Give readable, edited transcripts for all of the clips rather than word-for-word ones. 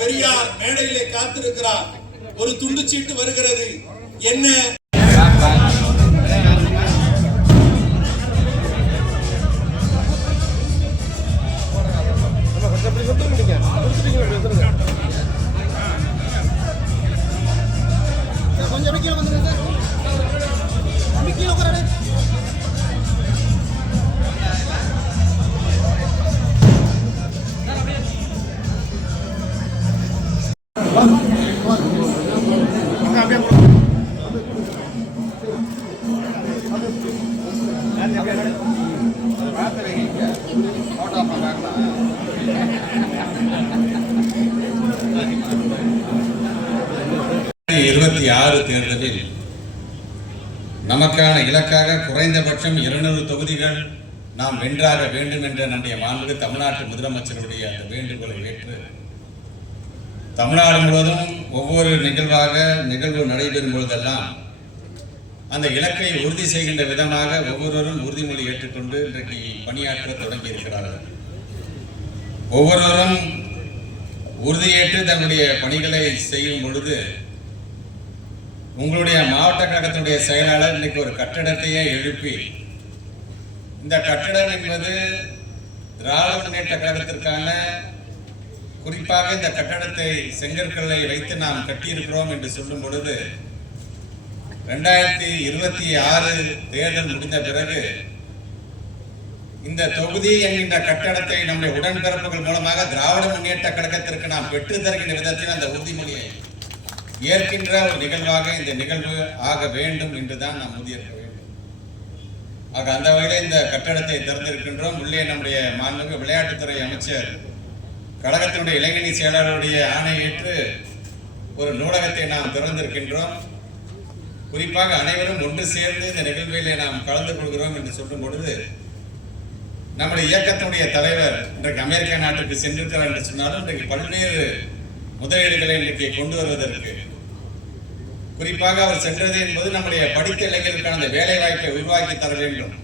பெரியார் மேடையிலே காத்திருக்கிறார். ஒரு துண்டுச்சீட்டு வருகிறது. என்ன கொஞ்சம் கீழே வந்துருங்க சார், கீழே உட்காரு. தேர்தலில் நமக்கான இலக்காக குறைந்தபட்சம் 200 தொகுதிகள் நாம் வென்றாக வேண்டும் என்ற நம்முடைய மாண்புமிகு தமிழ்நாட்டு முதலமைச்சருடைய அந்த வேண்டுகோளை ஏற்று தமிழ்நாடு முழுவதும் ஒவ்வொரு நிகழ்வு நடைபெறும் பொழுதெல்லாம் அந்த இலக்கை உறுதி செய்கின்ற விதமாக ஒவ்வொருவரும் உறுதிமொழி ஏற்றுக்கொண்டு இன்றைக்கு பணியாற்ற தொடங்கி இருக்கிறார்கள். ஒவ்வொருவரும் உறுதியேற்று தன்னுடைய பணிகளை செய்யும் பொழுது உங்களுடைய மாவட்ட கழகத்தினுடைய செயலாளர் இன்னைக்கு ஒரு கட்டடத்தையே எழுப்பி, இந்த கட்டடம் என்பது திராவிட முன்னேற்ற கழகத்திற்கான, குறிப்பாக இந்த கட்டடத்தை செங்கற்களை வைத்து நாம் கட்டியிருக்கிறோம் என்று சொல்லும் பொழுது 2026 தேர்தல் முடிந்த பிறகு இந்த தொகுதி என்கின்ற கட்டடத்தை நம்முடைய உடன்பிறப்புகள் மூலமாக திராவிட முன்னேற்ற கழகத்திற்கு நாம் பெற்று தருகின்ற விதத்தில் அந்த உறுதிமொழியை ஏற்கின்ற ஒரு நிகழ்வாக இந்த நிகழ்வு ஆக வேண்டும் என்றுதான் நாம் உறுதியேற்க வேண்டும். ஆக அந்த வகையில் இந்த கட்டடத்தை திறந்திருக்கின்றோம். உள்ளே நம்முடைய மாண்புமிகு விளையாட்டுத்துறை அமைச்சர் கழகத்தினுடைய இளைஞரணி செயலாளருடைய ஆணை ஏற்று ஒரு நூலகத்தை நாம் திறந்திருக்கின்றோம். குறிப்பாக அனைவரும் ஒன்று சேர்ந்து இந்த நிகழ்விலே நாம் கலந்து கொள்கிறோம் என்று சொல்லும் பொழுது நம்முடைய இயக்கத்தினுடைய தலைவர் இன்றைக்கு அமெரிக்கா நாட்டுக்கு சென்றிருக்கிறார் என்று சொன்னாலும் இன்றைக்கு பல்வேறு முதலீடுகளை இன்றைக்கு கொண்டு வருவதற்கு, குறிப்பாக அவர் சென்றது என்பது நம்முடைய படித்த இளைஞர்களுக்கான அந்த வேலை வாய்ப்பை உருவாக்கி தர வேண்டும்.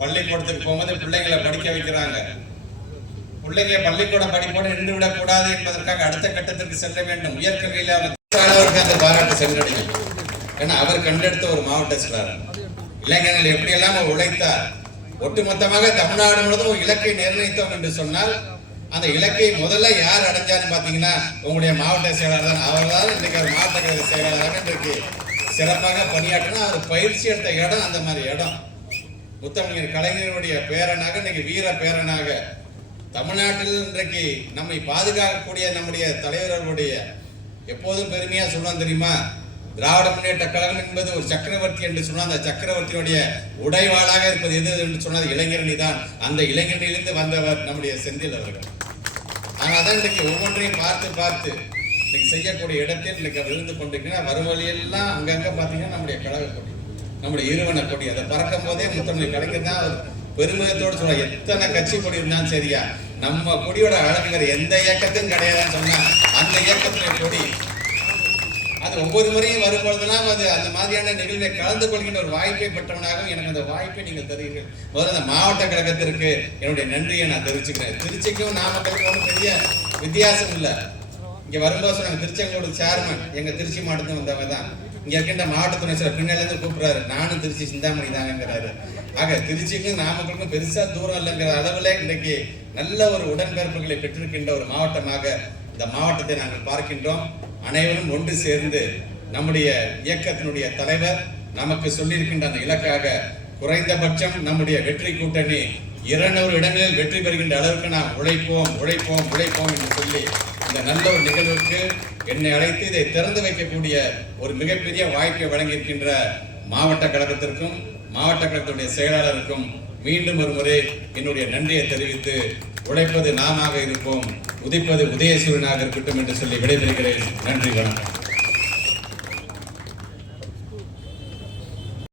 பள்ளிக்கூடத்துக்கு போகும்போது பிள்ளைங்களை படிக்க வைக்கிறாங்க. பிள்ளைங்க பள்ளிக்கூட படிப்போடு நின்று விடக்கூடாது என்பதற்காக அடுத்த கட்டத்திற்கு செல்ல வேண்டும். உயர்கல்வியில் அவருக்கு அந்த பாராட்டு சென்றடையும். ஏன்னா அவர் கண்டெடுத்த ஒரு மாவட்ட செயலாளர் இளைஞர்கள் எப்படியெல்லாம் உழைத்தார். ஒட்டுமொத்தமாக தமிழ்நாடு முழுவதும் ஒரு இலக்கை நிர்ணயித்தோம் என்று சொன்னால் அந்த இலக்கை முதல்ல யார் அடைஞ்சாருன்னு பார்த்தீங்கன்னா உங்களுடைய மாவட்ட செயலாளர் தான். அவர் தான் இன்றைக்கு ஒரு மாவட்ட கழக செயலாளராக இன்றைக்கு சிறப்பாக பணியாற்றினா அவர் பயிற்சி எடுத்த இடம் அந்த மாதிரி இடம். முத்தமிழர் கலைஞருடைய பேரனாக இன்னைக்கு வீர பேரனாக தமிழ்நாட்டில் இன்றைக்கு நம்மை பாதுகாக்கக்கூடிய நம்முடைய தலைவர்களுடைய எப்போதும் பெருமையா சொல்லுவாங்க தெரியுமா, திராவிட முன்னேற்ற கழகம் என்பது ஒரு சக்கரவர்த்தி என்று சொன்னால் அந்த சக்கரவர்த்தியுடைய உடைவாளாக இருப்பது எது என்று சொன்னது இளைஞரணி தான். அந்த இளைஞரணியிலிருந்து வந்தவர் நம்முடைய செந்தில் அவர்கள். ஆனால் தான் இன்றைக்கு ஒவ்வொன்றையும் பார்த்து இன்னைக்கு செய்யக்கூடிய இடத்தில் இன்னைக்கு அவர் இருந்து கொண்டிருக்கிறார். வரும் வழியெல்லாம் அங்கங்க பார்த்தீங்கன்னா நம்முடைய கழக கொடி, நம்முடைய இருவன கொடி, அதை பறக்கும் போதே முத்தமிழ் கலைஞர் தான் பெருமிதத்தோடு சொல்ல. எத்தனை கட்சி கொடி இருந்தாலும் சரியா, நம்ம கொடியோட அழகு வேறு எந்த இயக்கத்தும் கிடையாதுன்னு சொன்னா அந்த இயக்கத்துடைய கொடி அது ஒவ்வொரு முறையும் வரும்பொழுதெல்லாம் அது அந்த மாதிரியான நிகழ்வை கலந்து கொள்கின்ற ஒரு வாய்ப்பை பெற்றவனாகவும் எனக்கு அந்த வாய்ப்பை நீங்கள் தருகிறீர்கள். முதல்ல அந்த மாவட்ட கழகத்திற்கு என்னுடைய நன்றியை நான் தெரிவிச்சுக்கிறேன். திருச்சிக்கும் நாமக்கலுக்கும் ஒன்றும் பெரிய வித்தியாசம் இல்லை. இங்கே வரும்போது சொன்னாங்க திருச்செங்கோடு சேர்மன் எங்கள் திருச்சி மாவட்டத்தில் வந்தவங்க தான். இங்கே இருக்கின்ற மாவட்ட துணை செயலர் பின்னாலேருந்து கூப்பிடுறாரு, நானும் திருச்சி சிந்தாமணி தாங்கிறாரு. ஆக திருச்சிக்கும் நாமக்கலுக்கும் பெருசா தூரம் இல்லைங்கிற அளவில் இன்றைக்கு நல்ல ஒரு உடன்பிறப்புகளை பெற்றிருக்கின்ற ஒரு மாவட்டமாக இந்த மாவட்டத்தை நாங்கள் பார்க்கின்றோம். அனைவரும் ஒன்று சேர்ந்து நம்முடைய இயக்கத்தினுடைய தலைவர் நமக்கு சொல்லியிருக்கின்ற அந்த இலக்காக குறைந்தபட்சம் நம்முடைய வெற்றி கூட்டணி 200 இடங்களில் வெற்றி பெறுகின்ற அளவுக்கு நாம் உழைப்போம் என்று சொல்லி இந்த நல்ல ஒரு நிகழ்வுக்கு என்னை அழைத்து இதை திறந்து வைக்கக்கூடிய ஒரு மிகப்பெரிய வாய்ப்பை வழங்கியிருக்கின்ற மாவட்ட கழகத்திற்கும் மாவட்ட கழகத்துடைய செயலாளருக்கும் மீண்டும் ஒரு முறை என்னுடைய நன்றியை தெரிவித்து, உழைப்பது நாமாக இருப்போம், உதிப்பது உதயசூரியனாக இருக்கட்டும் என்று சொல்லி விடைபெறுகிறேன். நன்றி, வணக்கம்.